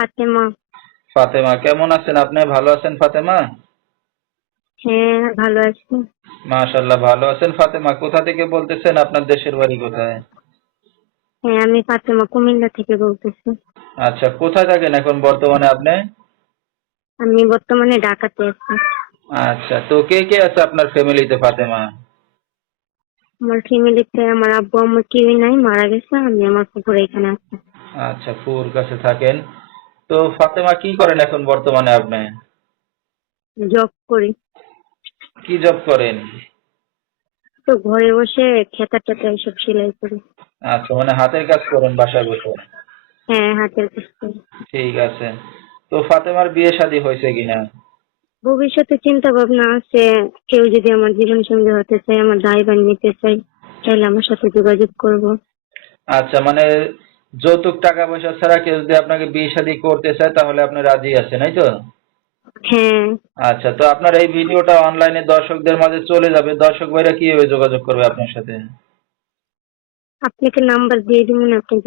ফাতেমা। ফাতেমা, কেমন আছেন আপনি? ভালো আছেন ফাতেমা? হ্যাঁ, ভালো আছি। মাশাআল্লাহ, ভালো আছেন ফাতেমা। কোথা থেকে বলতেছেন? আপনার দেশের বাড়ি কোথায়? হ্যাঁ, আমি ফাতেমা কুমিল্লা থেকে বলতেছি। আচ্ছা, কোথায় থাকেন এখন বর্তমানে আপনি? আমি বর্তমানে ঢাকাতে আছি। আচ্ছা, তো কে কে আছে আপনার ফ্যামিলিতে ফাতেমা? আমার ফ্যামিলিতে আমার আব্বু আম্মু কেউই নাই, মারা গেছে। আমি আমার ফুফুর এখানে আছি। আচ্ছা, ফুর কাছে থাকেন। তো ফাতেমা, কি করেন এখন বর্তমানে আপনি? জব করি। কি জব করেন? তো ঘরে বসে খেতা টেতা এইসব সেলাই করি। আচ্ছা, মানে হাতের কাজ করেন বাসায় বসে। হ্যাঁ, হাতের কাজ করি। ঠিক আছে। তো ফাতেমার বিয়ে শাদী হয়েছে কিনা? ভবিষ্যতে চিন্তা ভাবনা আছে, কেউ যদি আমার জীবন সঙ্গী হতে চায়, আমার দায় বান নিতে চাই, তাহলে আমার সাথে যোগাযোগ করব। আচ্ছা, মানে যৌতুক টাকা পয়সা ছাড়া কেউ যদি আপনাকে বিয়ে শাদী করতে চায় তাহলে আপনি রাজি আছেন, এই তো? হ্যাঁ। আচ্ছা, তো আপনার এই ভিডিওটা অনলাইনে দর্শকদের মাঝে চলে যাবে, দর্শক ভাইরা কিভাবে যোগাযোগ করবে আপনার সাথে? আপনাকে নাম্বার দিয়ে দিব না, আপনি